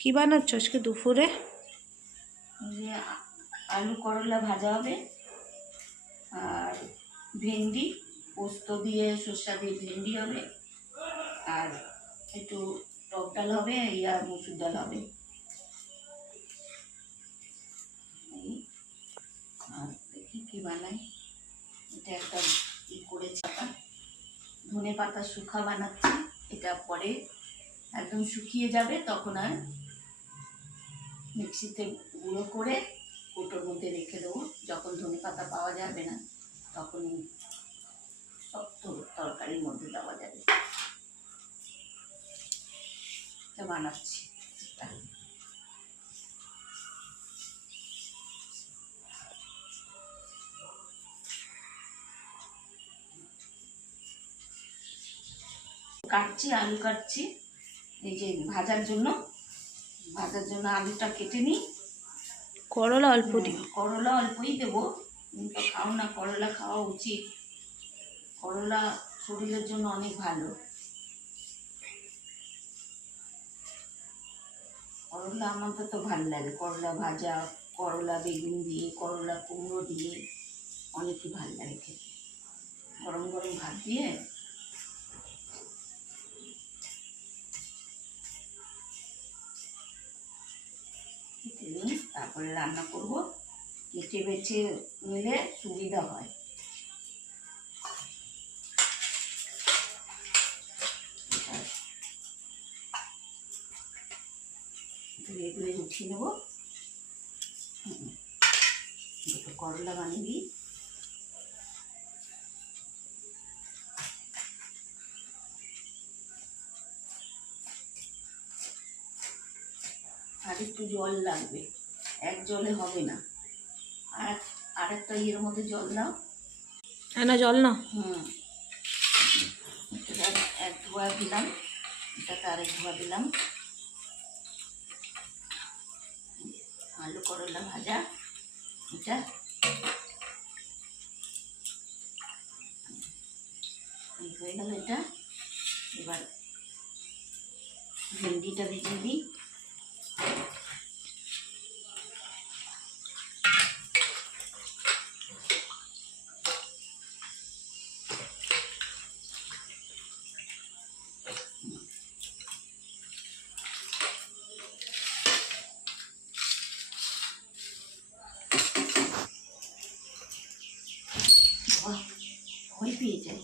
কি বানাচ্ছ আজকে দুপুরে? যে আলু করলা ভাজা হবে, আর ভেন্ডি পোস্ত দিয়ে সর্ষা দিয়ে ভেন্ডি হবে, আর একটু টক ডাল হবে, আর মসুর ডাল হবে। আর দেখি কি বানাই। এটা একটা করেছি ধনে পাতা শুকা বানাচ্ছি। এটা পরে একদম শুকিয়ে যাবে, তখন আর মিক্সিতে গুঁড়ো করে কৌটোর মধ্যে রেখে দেবো। যখন ধনে পাতা পাওয়া যাবে না তখন সব তরকারির মধ্যে দেওয়া যাবে। এটা বানাচ্ছি। কাটছি, আলু কাটছি এই যে ভাজার জন্য আলুটা কেটে নিই। করলা অল্প দিই। করলা অল্পই দেবো, তো খাও না, করলা খাওয়া উচিত। করলা শরীরের জন্য অনেক ভালো। করলা আমাকে তো ভালো লাগে, করলা ভাজা, করলা বেগুন দিয়ে, করলা কুমড়ো দিয়ে অনেকই ভালো লাগে খেতে। গরম গরম ভাত দিয়ে কেটে নিই, তারপরে রান্না করব। কেটে বেছে নিলে সুবিধা হয়। এগুলো উঠিয়ে নেবো। করলা বানিয়ে দিই। আর একটু জল লাগবে, এক জলে হবে না। আর একটা ইয়ের মধ্যে জল দাও। না জল না। এক ধোয়া দিলাম, এটাতে আরেক ধোয়া দিলাম। আলু করলা ভাজা এটা হয়ে গেল। এটা এবার ভেন্ডিটা ভেজে দিই। ভয় পেয়ে যায়।